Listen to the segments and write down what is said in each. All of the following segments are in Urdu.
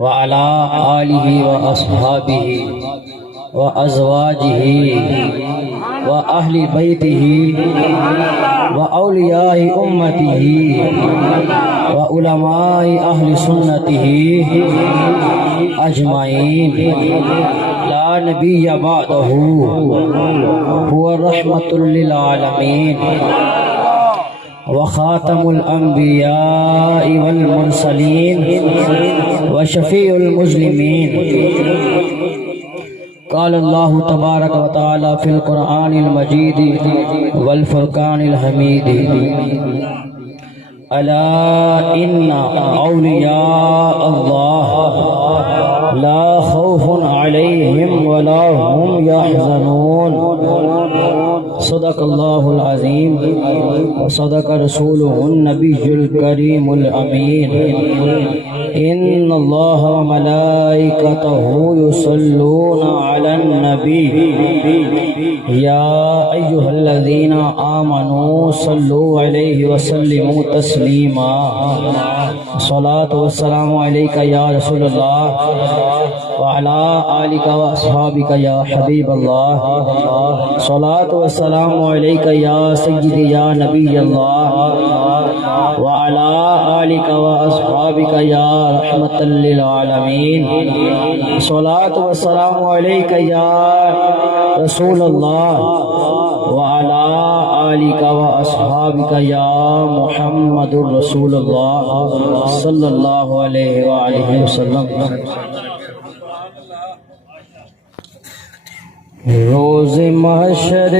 وعلى آله وأصحابه وأزواجه وأهل بيته وأولياء أمته وعلماء أهل سنته أجمعين لا نبي بعده هو رحمة للعالمين وخاتم الأنبياء والمرسلين وشفيع المسلمين. قال الله تبارك وتعالى في القرآن المجيد والفرقان الحميد: ألا إن أولياء الله لا خوف عليهم ولا هم يحزنون. صدق الله العظيم وصدق رسوله النبي الكريم الأمين. إن الله وملائكته يصلون على النبي يا أيها الذين آمنوا صلوا عليه وسلموا تسليما. الصلاة والسلام عليك يا رسول الله وعلى آلك وأصحابك يا حبيب الله. الصلاة والسلام عليك يا سيدي يا نبي الله وعلى آلك وأصحابك يا رحمة للعالمين. الصلاة والسلام عليك يا رسول الله وعلى آلك وأصحابك يا محمد رسول الله صلى الله عليه وآله وسلم. روز محشر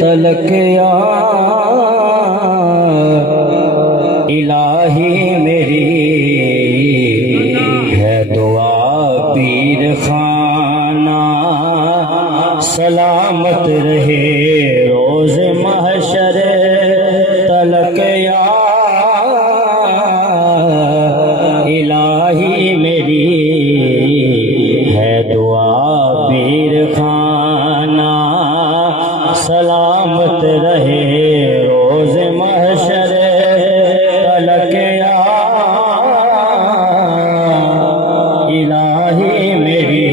تلک یا الہی میری ہے دعا پیر خانہ سلامت رہے. روز محشر تلک یا الہی میری ہے دعا پیر خانہ سلامت رہے. روز محشر تلک یا الہی میری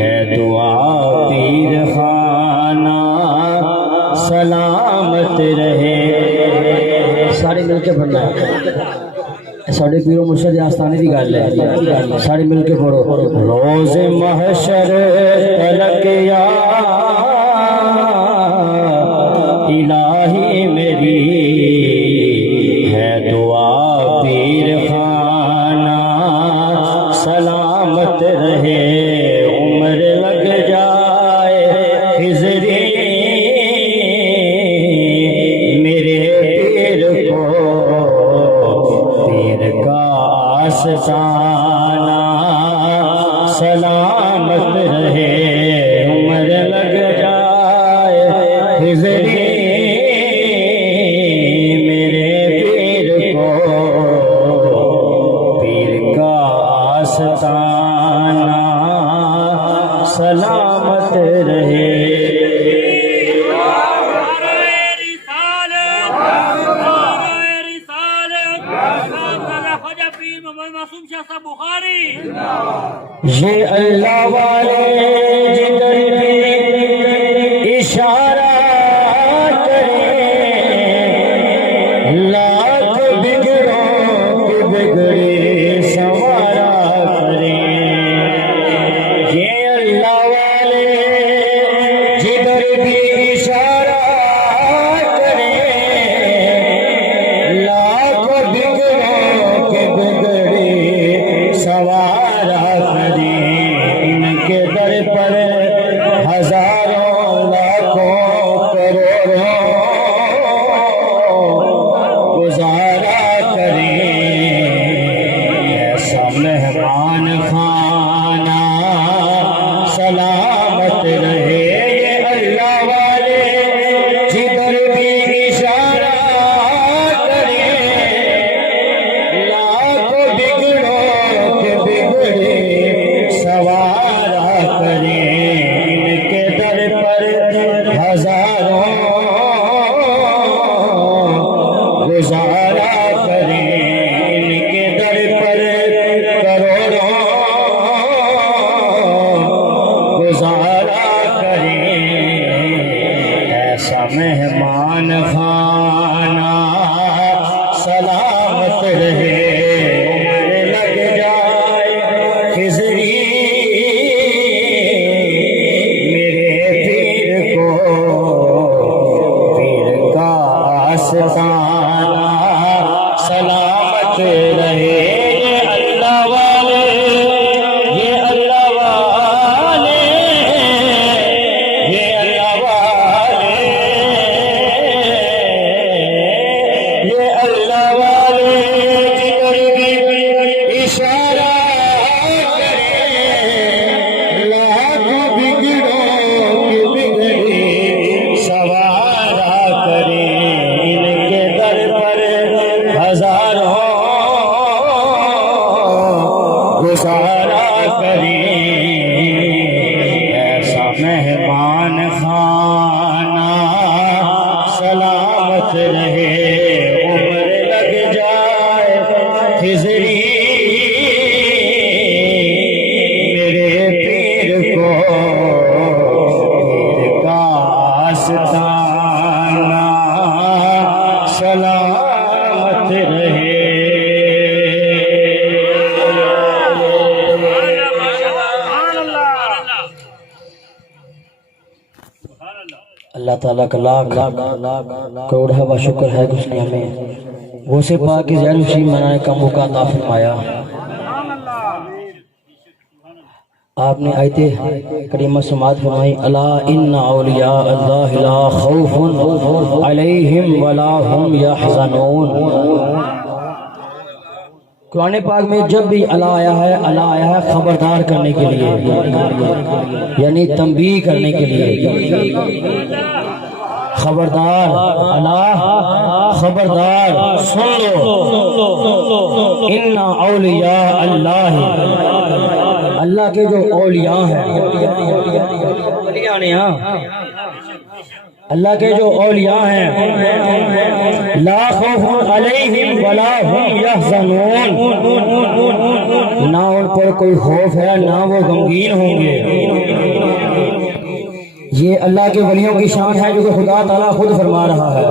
ہے دعا پیر خانہ سلامت رہے. سارے مل کے پڑھنا ہے. ساڑھے پیرو مرشد آستانے کی گل ہے. سارے مل کے پڑھو. روز محشر تلک یا الہی میری ہے دعا پیر خانہ سلامت رہے. عمر لگ جائے خضری میرے پیر کو پیر کا آستانہ سلامت رہے. عمر لگ جائے خضری میرے پیر کو پیر کا آستانہ سلامت رہے. یہ اللہ والے جدھر بھی اشارہ کریں لاکھ بگڑوں کے بگڑے سنوارا کریں. یہ اللہ والے جدھر بھی اشارہ کریں لاکھ بگڑوں کے بگڑے سنوارا کریں. ان کے در پر ہزاروں گزارا کریں، ایسا مہمان خانہ سلامت رہے، عمر لگ جائے خضری میرے پیر کو، پیر کا آستانہ سلامت رہے۔ اللہ تعالیٰ کا لاکھ کروڑ ہے شکر ہے کہ اس نے ہمیں غوث پاک کی زیر نشین منانے کا موقع عطا فرمایا۔ آپ نے آیت کریمہ سماعت فرمائی، الا ان اولیاء اللہ لا خوف علیہم ولا هم یحزنون۔ قرآن پاک میں جب بھی الا آیا ہے خبردار کرنے کے لیے، یعنی تنبیہ کرنے کے لیے۔ خبردار، اللہ خبردار، سن لو، ان اولیاء اللہ، اللہ کے جو اولیاء ہیں، اللہ کے جو اولیاء ہیں، لا خوف علیہم ولا هم یحزنون، نہ ان پر کوئی خوف ہے نہ وہ غمگین ہوں گے۔ یہ اللہ کے ولیوں کی شان ہے جو کہ خدا تعالیٰ خود فرما رہا ہے۔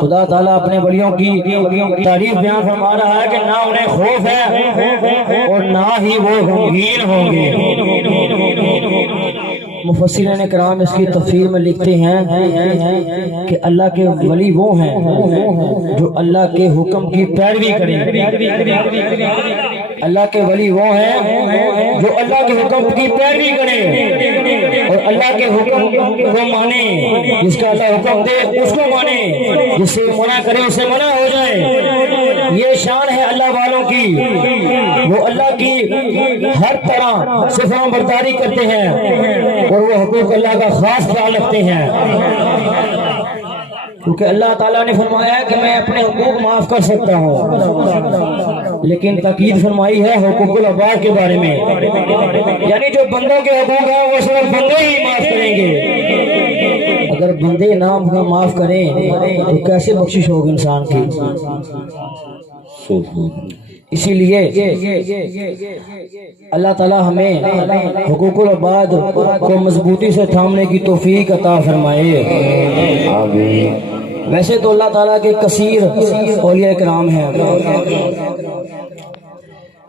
خدا تعالیٰ اپنے ولیوں کی تعریف بیان فرما رہا ہے کہ نہ انہیں خوف ہے اور نہ ہی وہ غمگین ہوں گے۔ مفسرین کرام اس کی تفسیر میں لکھتے ہیں کہ اللہ کے ولی وہ ہیں جو اللہ کے حکم کی پیروی کریں۔ اللہ کے ولی وہ ہیں جو اللہ کے حکم کی پیروی کریں اور اللہ کے حکم کو مانے، جس کا اللہ حکم دے اس کو مانے، جس سے منع کرے اس سے منع ہو جائے۔ یہ شان ہے اللہ والوں کی، وہ اللہ کی ہر طرح سے فرمان برداری کرتے ہیں اور وہ حقوق اللہ کا خاص خیال رکھتے ہیں، کیونکہ اللہ تعالیٰ نے فرمایا ہے کہ میں اپنے حقوق معاف کر سکتا ہوں، لیکن تاکید فرمائی ہے حقوق العباد کے بارے میں، یعنی جو بندوں کے حقوق ہیں وہ صرف بندے ہی معاف کریں گے۔ اگر بندے نہ معاف کریں تو کیسے بخشش ہوگی انسان کی؟ اسی لیے اللہ تعالیٰ ہمیں حقوق العباد کو مضبوطی سے تھامنے کی توفیق عطا فرمائے۔ ویسے تو اللہ تعالیٰ کے کثیر اولیاء کرام ہیں،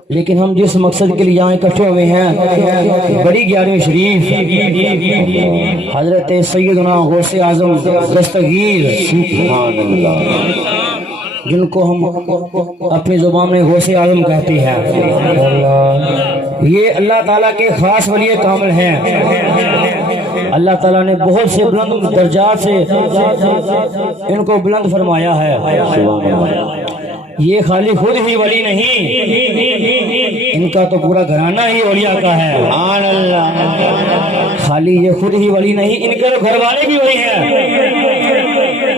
لیکن ہم جس مقصد کے لیے یہاں اکٹھے ہوئے ہیں، بڑی 11ویں شریف حضرت سیدنا غوث اعظم دستگیر جن کو ہم اپنی زبان میں غوث اعظم کہتے ہیں، یہ اللہ تعالیٰ کے خاص ولی کامل ہیں۔ اللہ تعالیٰ نے بہت سے بلند درجات سے ان کو بلند فرمایا ہے۔ یہ خالی خود ہی ولی نہیں، ان کا تو پورا گھرانہ ہی اولیاء کا ہے۔ سبحان اللہ۔ خالی یہ خود ہی ولی نہیں، ان کے تو گھر والے بھی ولی ہیں،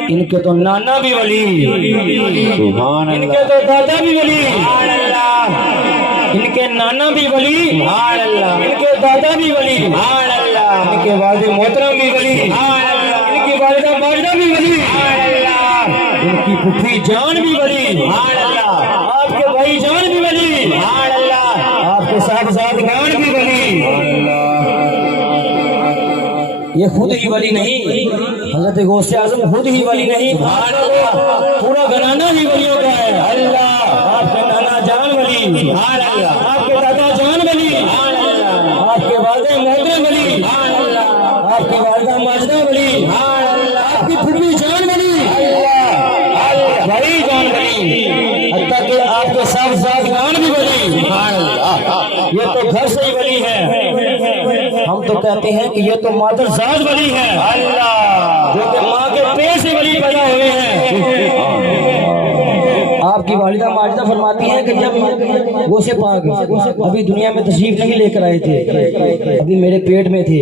ان کے تو نانا بھی ولی، سبحان اللہ، ان کے تو دادا بھی ولی، سبحان اللہ، ان کے نانا بھی ولی، سبحان اللہ، ان کے دادا بھی ولی، سبحان اللہ، ان کے والد محترم بھی ولی، سبحان اللہ، ان کی والدہ ماجدہ بھی ولی، سبحان اللہ، ان کی پھوپھی جان بھی ولی، سبحان اللہ، آپ کے بھائی جان بھی ولی، سبحان اللہ، آپ کے صاحبزادگان بھی ولی، سبحان اللہ۔ یہ خود ہی ولی نہیں، حضرت غوث اعظم خود ہی ولی نہیں، پورا گھرانہ ہی ولیوں کا ہے۔ اللہ، آپ کے نانا جان ولی، سبحان اللہ، آپ کے دادا جان ولی، سبحان اللہ، آپ کے والد محترم ولی، سبحان اللہ، آپ کی والدہ ماجدہ ولی، سبحان اللہ، آپ کی پھوپھی جان ولی، اللہ، بھائی جان ولی، حتیٰ کہ آپ کے صاحبزادگان بھی ولی، سبحان اللہ۔ یہ تو گھر سے ہی ولی ہے، ہم تو کہتے ہیں کہ یہ تو مادر ذات ولی ہے، اللہ، جو کہ ماں کے پیٹ سے ولی پیدا ہوئے ہیں۔ آپ کی والدہ ماجدہ فرماتی ہیں کہ جب غوث پاک ابھی دنیا میں تشریف نہیں لے کر آئے تھے، ابھی میرے پیٹ میں تھے،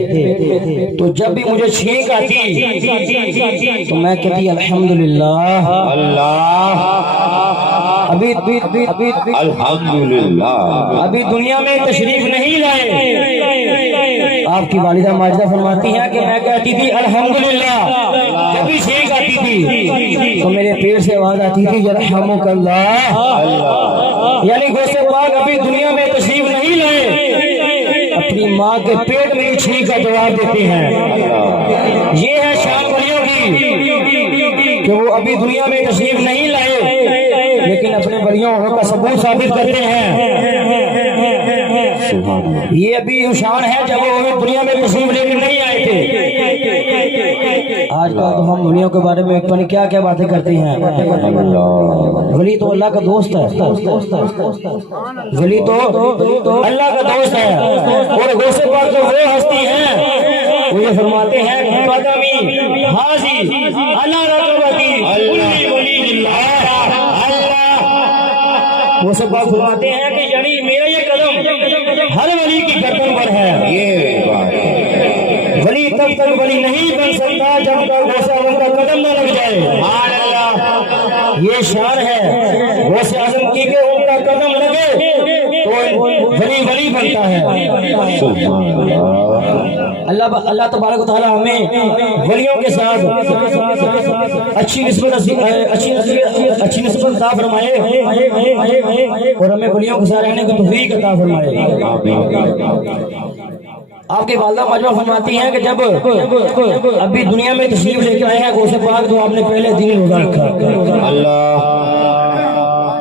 تو جب بھی مجھے چھینک آتی تو میں کہتی الحمدللہ، اللہ الحمدللہ ابھی دنیا میں تشریف نہیں لائے. آپ کی والدہ ماجدہ فرماتی ہیں کہ میں کہتی تھی الحمدللہ جب بھی چھینک آتی تھی تو میرے پیٹ سے آواز آتی تھی یرحمک اللہ. یعنی غوث پاک ابھی دنیا میں تشریف نہیں لائے, اپنی ماں کے پیٹ میں چھینک کا جواب دیتے ہیں. یہ ہے شان ولیوں کی کہ وہ ابھی دنیا میں تشریف نہیں لائے لیکن اپنے ولیوں کا ثبوت ثابت کرتے ہیں. یہ ابھی شان ہے جب وہ دنیا میں تشریف لے کر نہیں آئے تھے. آج کل تو ہم ولیوں کے بارے میں پتہ نہیں کیا کیا باتیں کرتے ہیں. ولی تو اللہ کا دوست ہے, ولی تو اللہ کا دوست ہے. اور غوث پاک تو وہ ہستی ہیں وہ یہ فرماتے ہیں قدمی حاضی اللہ رغبتی کل ولی اللہ. غوث پاک فرماتے ہیں کہ یعنی میرا یہ قدم ہر ولی کی گردن پر ہے. یہ بات ولی تب تک ولی نہیں بن سکتا جب تک غوث اعظم کا قدم نہ لگ جائے. سبحان اللہ, یہ شان ہے غوث اعظم کی کہ ان کا قدم لگے تو ولی بنتا ہے. اللہ تبارک و تعالی ہمیں ولیوں کے ساتھ اچھی نسبت عطا فرمائے اور ہمیں ولیوں کے ساتھ رہنے کی توفیق عطا فرمائے. آپ کی والدہ مجمع فرماتی ہیں کہ جب ابھی دنیا میں تشریف لے کے آئے ہیں غوث پاک تو آپ نے پہلے دن ہی روزہ رکھا.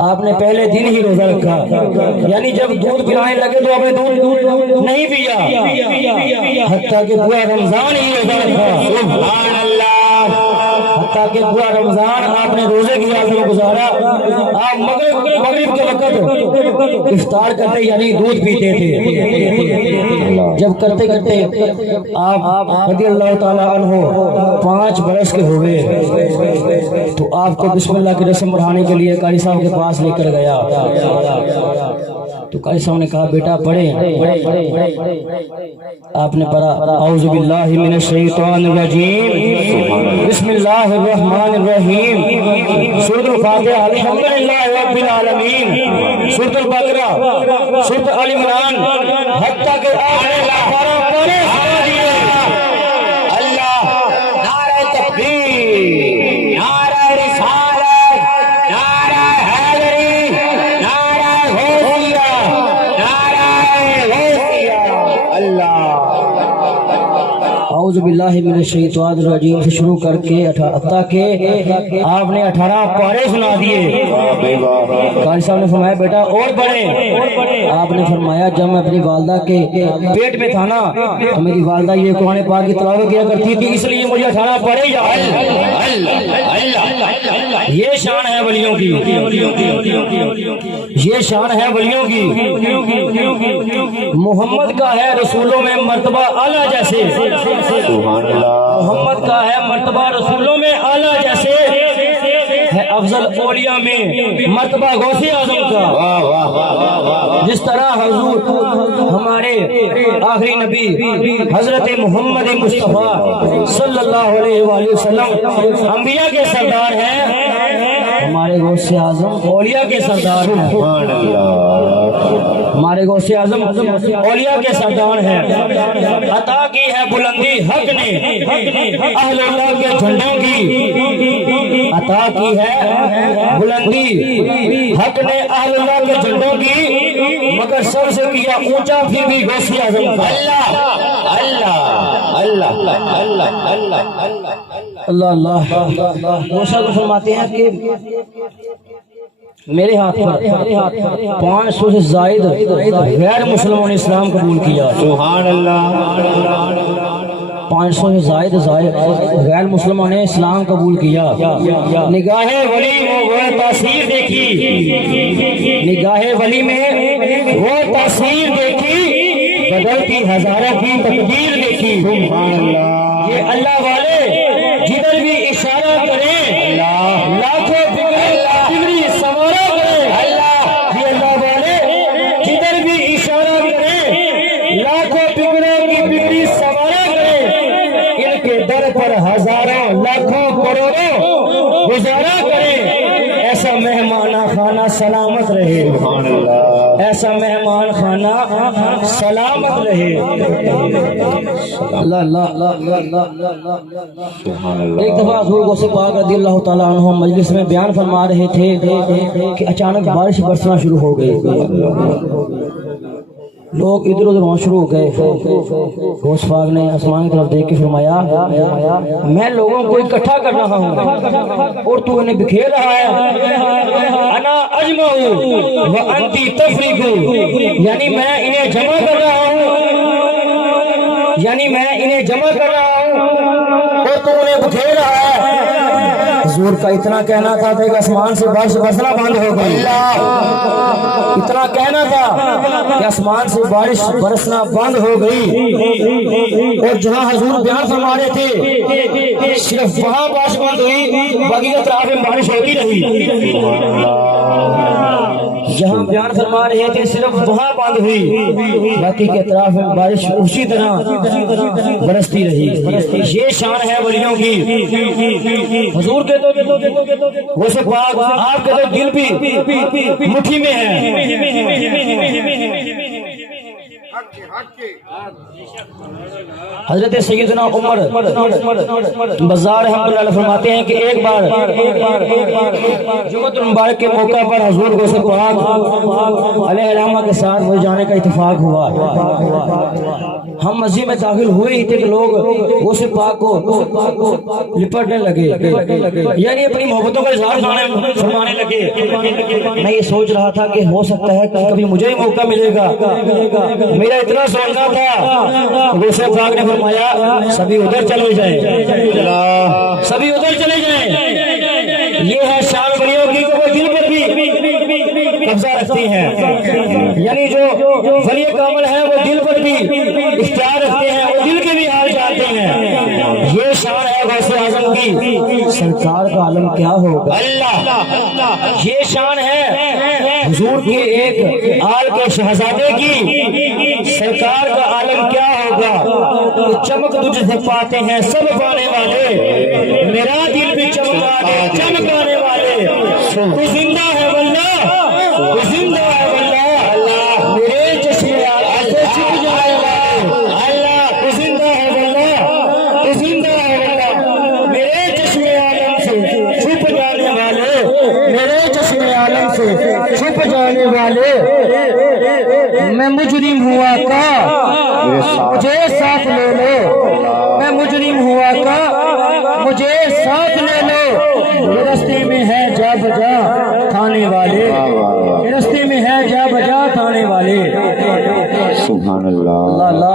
آپ نے پہلے دن ہی روزہ رکھا. یعنی جب دودھ پلانے لگے تو آپ نے دودھ نہیں پیا حتیٰ کہ پورا رمضان ہی روزہ رکھا. سبحان اللہ, حتیٰ کہ پورا رمضان آپ نے روزے کی حالت میں گزارا. آپ مغرب کے وقت افطار کرتے یعنی دودھ پیتے تھے. جب کرتے کرتے آپ رضی اللہ تعالیٰ عنہ 5 برس کے ہوئے تو آپ کو بسم اللہ کی رسم پڑھانے کے لیے قاری صاحب کے پاس لے کر گیا. تو قاری صاحب نے کہا بیٹا پڑھیں. آپ نے پڑھا اعوذ باللہ من الشیطان الرجیم بسم اللہ الرحمن الرحیم سورۃ الفاتحہ الحمدللہ رب العالمین سورۃ البقرہ سورۃ آل عمران حتیٰ کہ اللہ نعرہ تکبیر نعرہ رسالت نعرہ حیدری نعرہ غوثیہ نعرہ غوثیہ. اللہ اعوذ باللہ من الشیطان الرجیم سے شروع کر کے حتیٰ کہ آپ نے 18 پارے سنا دیے. قاری صاحب نے فرمایا بیٹا اور پڑھیں. آپ نے فرمایا جب میں اپنی والدہ کے پیٹ میں تھا نا تو میری والدہ یہ قرآن پاک کی تلاوت کیا کرتی تھی, اس لیے مجھے 18 پارے یاد. یہ شان ہے ولیوں کی, یہ شان ہے ولیوں کی. محمد کا ہے رسولوں میں مرتبہ اعلیٰ جیسے, محمد کا ہے مرتبہ رسولوں میں اعلیٰ جیسے ہے افضل اولیاء میں مرتبہ غوث اعظم کا. جس طرح حضور ہمارے آخری نبی حضرت محمد مصطفیٰ صلی اللہ علیہ وآلہ وسلم انبیاء کے سردار ہیں, ہمارے غوث اعظم اولیاء کے سردار ہیں. ہمارے غوث اعظم اولیاء کے سردار ہیں. عطا کی ہے بلندی حق نے اہل اللہ کے جھنڈوں کی. عطا کی ہے بلندی حق نے اہل اللہ کے جھنڈوں کی, مگر سب سے کیا اونچا پھر بھی غوث اعظم کا. اللہ اللہ اللہ اللہ اللہ اللہ. غوث اعظم فرماتے ہیں کہ میرے ہاتھ پر 500 سے زائد غیر مسلموں نے اسلام قبول کیا. سبحان اللہ, 500 سے زائد غیر مسلموں نے اسلام قبول کیا. نگاہ ولی میں وہ تاثیر دیکھی, نگاہ ولی میں وہ تاثیر دیکھی, بدلتی ہزارہ کی تقدیر دیکھی. سبحان اللہ, یہ اللہ والے جدھر بھی اشارہ کریں لاکھوں بگڑی سوارا کریں. یہ اللہ والے جدھر بھی اشارہ کریں لاکھوں بگڑوں کی بگڑی سوارا کریں. ان کے در پر ہزاروں لاکھوں کروڑوں گزارا کریں. ایسا مہمان مہمان خانہ سلامت رہے، سبحان اللہ ایسا مہمان خانہ سلامت رہے۔ اللہ اللہ اللہ اللہ اللہ اللہ۔ سبحان ایک اللہ دفعہ حضور غوث پاک رضی اللہ تعالیٰ عنہ مجلس میں بیان فرما رہے تھے کہ اچانک بارش برسنا شروع ہو گئی، لوگ ادھر ادھر ہونا شروع ہو گئے۔ غوث پاک نے آسمان کی طرف دیکھ کے فرمایا میں لوگوں کو اکٹھا کر رہا ہوں اور تو انہیں بکھیر رہا ہے۔ انا اجمع وانتی تفریق، یعنی میں انہیں جمع کر رہا ہوں، یعنی میں انہیں جمع کر رہا ہوں اور تو انہیں بکھیر رہا ہے۔ حضور کا اتنا کہنا تھا کہ آسمان سے بارش برسنا بند ہو گئی، اتنا کہنا تھا کہ آسمان سے بارش برسنا بند ہو گئی، اور جہاں حضور بیان فرما رہے تھے صرف وہاں بارش بند ہوئی، باقی کے اطراف میں بارش ہوتی رہی۔ جہاں بیان فرما رہے تھے صرف وہاں بند ہوئی، باقی کے اطراف میں بارش اسی طرح برستی رہی۔ یہ شان ہے ولیوں کی۔ حضور کے تو غوث پاک آپ کے تو دل بھی مٹھی میں ہے۔ حضرت سیدنا عمر بزار رحمۃ اللہ علیہ فرماتے ہیں کہ ایک بار جمعۃ المبارک کے موقع پر حضور غوث پاک علیہ الرحمہ کے ساتھ وہ جانے کا اتفاق ہوا۔ ہم مسجد میں داخل ہوئے ہی تھے کہ لوگ غوث پاک کو لپٹنے لگے، یعنی اپنی محبتوں کا اظہار فرمانے لگے۔ میں یہ سوچ رہا تھا کہ ہو سکتا ہے کہ کبھی مجھے ہی موقع ملے گا، میرا اتنا سوچنا تھا۔ غوث پاک نے فرمایا سبھی ادھر چلے جائیں، سبھی ادھر چلے جائیں۔ یہ ہے شان ولیوں کی کہ وہ دل پر بھی قبضہ رکھتی ہیں، یعنی جو ولی کامل ہے وہ دل پر بھی اختیار رکھتے ہیں، وہ دل کے بھی حال جانتے ہیں۔ یہ شان ہے غوث اعظم کی، سرکار کا عالم کیا ہوگا اللہ۔ یہ شان ہے حضور کے ایک آل کے شہزادے کی، سرکار کا عالم کیا ہوگا۔ چمک تجھ سے پاتے ہیں سب پانے والے، میرا دل بھی چمکا دے چمکانے والے۔ تو زندہ ہے واللہ، تو زندہ ہے واللہ، میرے چشمے آنکھ سے چھپ جائے والے، اللہ تو زندہ ہے واللہ، تو زندہ ہے واللہ، میرے چشمے عالم سے چھپ جانے والے، میرے چشمے عالم سے چھپ جانے والے۔ میں مجرم ہوا کا مجھے ساتھ لے لو، میں مجرم ہوا کا مجھے ساتھ لے لو، رستے میں ہے جا بجا تھانے والے، رستے میں ہے جا بجا تھانے والے۔ سبحان اللہ اللہ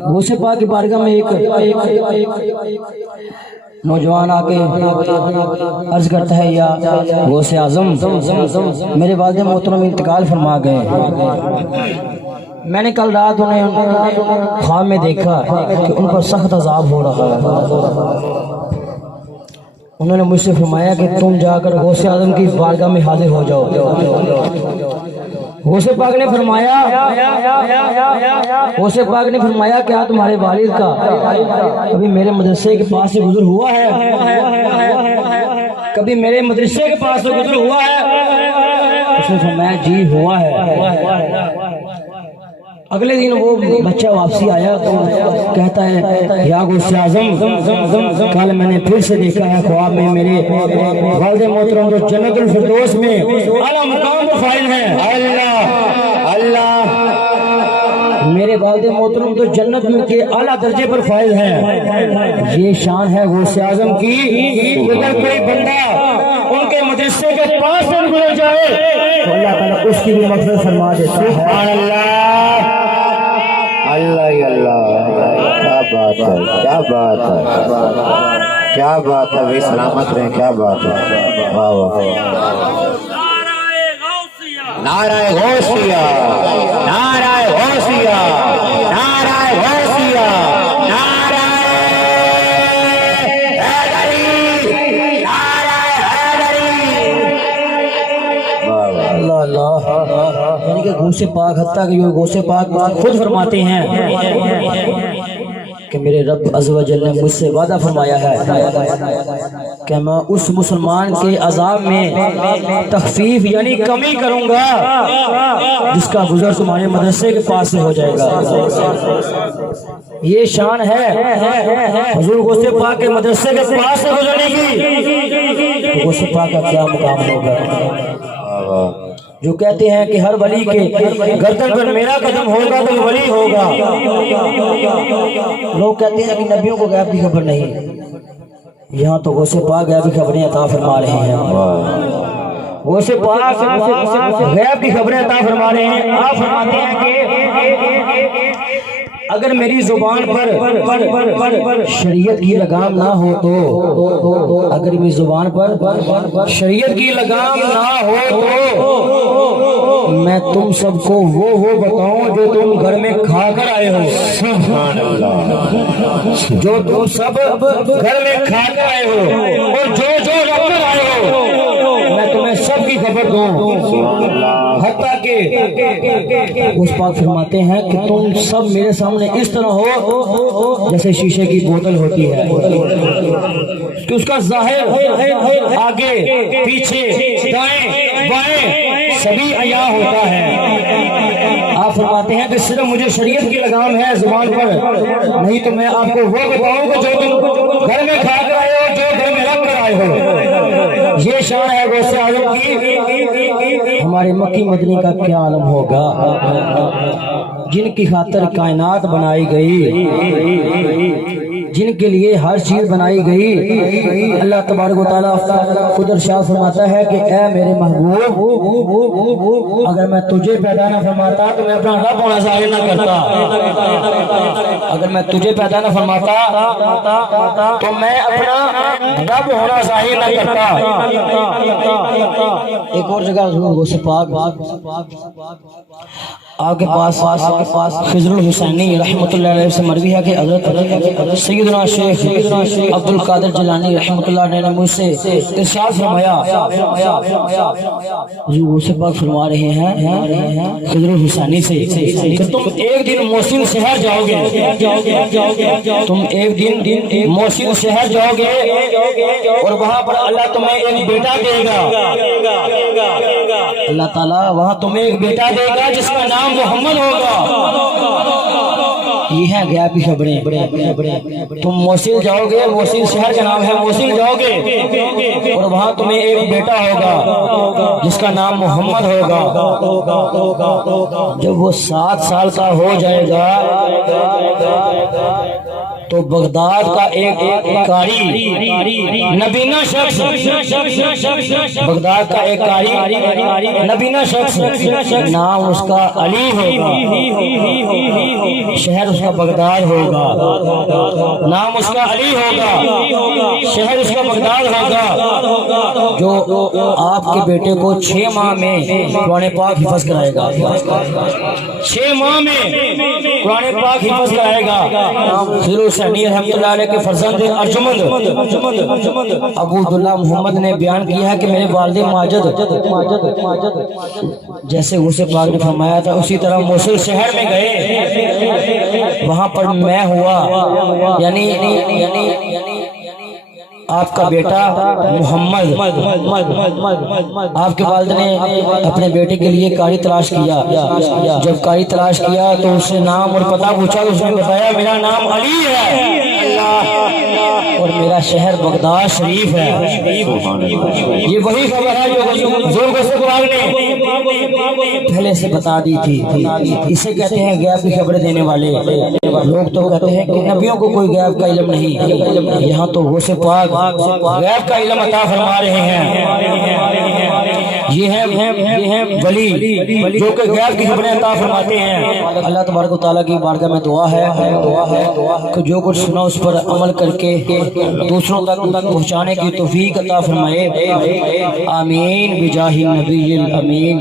غوث پاک کی بارگاہ میں ایک نوجوان آ کے عرض کرتا ہے یا غوث اعظم میرے والد محترم انتقال فرما گئے، میں نے کل رات انہیں خواب میں دیکھا کہ ان پر سخت عذاب ہو رہا ہے۔ انہوں نے مجھ سے فرمایا کہ تم جا کر غوث اعظم کی بارگاہ میں حاضر ہو جاؤ۔ غوث پاک نے فرمایا کیا تمہارے والد کا کبھی میرے مدرسے کے پاس سے گزر ہوا ہے؟ کبھی میرے مدرسے کے پاس سے گزر ہوا ہے؟ اس نے فرمایا جی ہوا ہے۔ اگلے دن وہ بچہ واپسی آیا تو کہتا ہے یا غوث اعظم کل میں نے پھر سے دیکھا ہے خواب میں میرے والد محترم جو جنت الفردوس میں اعلیٰ مقام پر فائز ہیں۔ اللہ اللہ میرے والد محترم تو جنت میں کے اعلیٰ درجے پر فائز ہیں۔ یہ شان ہے غوث اعظم کی، اگر کوئی بندہ ان کے مدرسے کے پاس سے گزر جائے تو اللہ تعالیٰ اس کی بھی مغفرت فرما دیتا ہے۔ سبحان اللہ اللہ اللہ، کیا بات ہے، کیا بات ہے، کیا بات ہے، بھائی سلامت رہیں، کیا بات ہے، واہ واہ۔ نعرہ غوثیہ، نعرہ غوثیہ، نعرہ غوثیہ، نعرہ حیدری، نعرہ حیدری۔ اللہ اللہ، یعنی کہ غوث پاک حتیٰ کہ غوث پاک خود فرماتے ہیں کہ میرے رب عز و جل نے مجھ سے وعدہ فرمایا ہے کہ میں اس مسلمان کے عذاب میں تخفیف یعنی کمی کروں گا جس کا گزر تمہارے مدرسے کے پاس سے ہو جائے گا. یہ شان ہے حضور غوث پاک کے مدرسے کے پاس سے گزرنے کی. تو غوث پاک کا کیا مقام ہوگا جو کہتے ہیں کہ ہر ولی کے گردن پر میرا قدم ہوگا تو ولی ہوگا. لوگ کہتے ہیں کہ نبیوں کو غیب کی خبر نہیں. یہاں تو غوث پاک غیب کی خبریں عطا فرما رہے ہیں. غوث پاک غیب کی خبریں عطا فرما رہے ہیں. آپ فرماتے ہیں کہ اگر میری زبان پر شریعت کی لگام نہ ہو تو اگر میری زبان پر شریعت کی لگام نہ ہو تو میں تم سب کو وہ بتاؤں جو تم گھر میں کھا کر آئے ہو. سبحان اللہ. جو تم سب گھر میں کھا کر آئے ہو اور جو رکھ کر آئے ہو میں تمہیں سب کی خبر دوں. حتیٰ کہ اس پاک فرماتے ہیں کہ تم سب میرے سامنے اس طرح ہو جیسے شیشے کی بوتل ہوتی ہے کہ اس کا ظاہر آگے پیچھے دائیں بائیں سبھی عیاں ہوتا ہے. آپ فرماتے ہیں کہ صرف مجھے شریعت کی لگام ہے زبان پر, نہیں تو میں آپ کو وہ بتاؤں کہ جو تم گھر میں کھا کر آئے ہو جو گھر میں رکھ کر آئے ہو. یہ شان ہے غوث اعظم کی. ہمارے مکی مدنی کا کیا عالم ہوگا جن کی خاطر کائنات بنائی گئی, جن کے لیے ہر چیز بنائی گئی. اللہ تبارک و تعالیٰ خود ارشاد فرماتا ہے کہ اے میرے محبوب اگر میں تجھے پیدا نہ فرماتا تو میں اپنا رب ہونا ظاہر نہ کرتا. اگر میں تجھے پیدا نہ فرماتا تو میں اپنا رب ہونا ظاہر نہ کرتا. ایک اور جگہ حضور غوث پاک آپ کے پاس خضر الحسینی رحمۃ اللہ علیہ سے مروی ہے کہ حضرت سیدنا شیخ عبد القادر جیلانی رحمۃ اللہ علیہ نے مجھ سے ارشاد فرمایا. حضور غوث پاک فرما رہے ہیں خضر الحسینی سے کہ تم ایک دن موصل شہر جاؤ گے, تم ایک دن موصل شہر جاؤ گے اور وہاں پر اللہ تمہیں ایک بیٹا دے گا. اللہ تعالیٰ وہاں تمہیں ایک بیٹا دے گا جس کا نام محمد ہوگا. یہ ہے غیب کی خبریں. تم موصل جاؤ گے, موصل شہر کا نام ہے موصل جاؤ گے اور وہاں تمہیں ایک بیٹا ہوگا جس کا نام محمد ہوگا. جب وہ 7 سال کا ہو جائے گا تو بغداد کا ایک قاری نبینا شخص, بغداد کا ایک قاری نبینا شخص, نام اس کا علی ہوگا, شہر اس کا بغداد ہوگا. نام اس کا علی ہوگا, شہر اس کا بغداد ہوگا, جو آپ کے بیٹے کو 6 ماہ میں قرآن پاک حفظ کرائے گا. 6 ماہ میں قرآن پاک حفظ کرائے گا. حسینی رحمۃ اللہ علیہ کے فرزند ارجمند ابو عبداللہ محمد نے بیان کیا ہے کہ میرے والد ماجد جیسے غوث پاک نے فرمایا تھا اسی طرح موصل شہر میں گئے, وہاں پر میں ہوا یعنی آپ کا بیٹا محمد. آپ کے والد نے اپنے بیٹے کے لیے قاری تلاش کیا. جب قاری تلاش کیا تو اس سے نام اور پتہ پوچھا تو اس نے بتایا میرا نام علی ہے اور میرا شہر بغداد شریف ہے. یہ وہی خبر ہے جو حضور غوث پاک نے پہلے سے بتا دی تھی. اسے کہتے ہیں غیب کی خبریں دینے والے. لوگ تو کہتے ہیں کہ نبیوں کو کوئی غیب کا علم نہیں, یہاں تو غوث پاک غیب کا علم عطا فرما رہے ہیں. یہ ہیں ولی جو کہ غیب کی خبریں عطا فرماتے ہیں. اللہ تبارک و تعالیٰ کی بارگاہ میں دعا ہے کہ جو کچھ سنا اس پر عمل کر کے دوسروں تک پہنچانے کی توفیق عطا فرمائے. آمین بجاہ النبی الامین.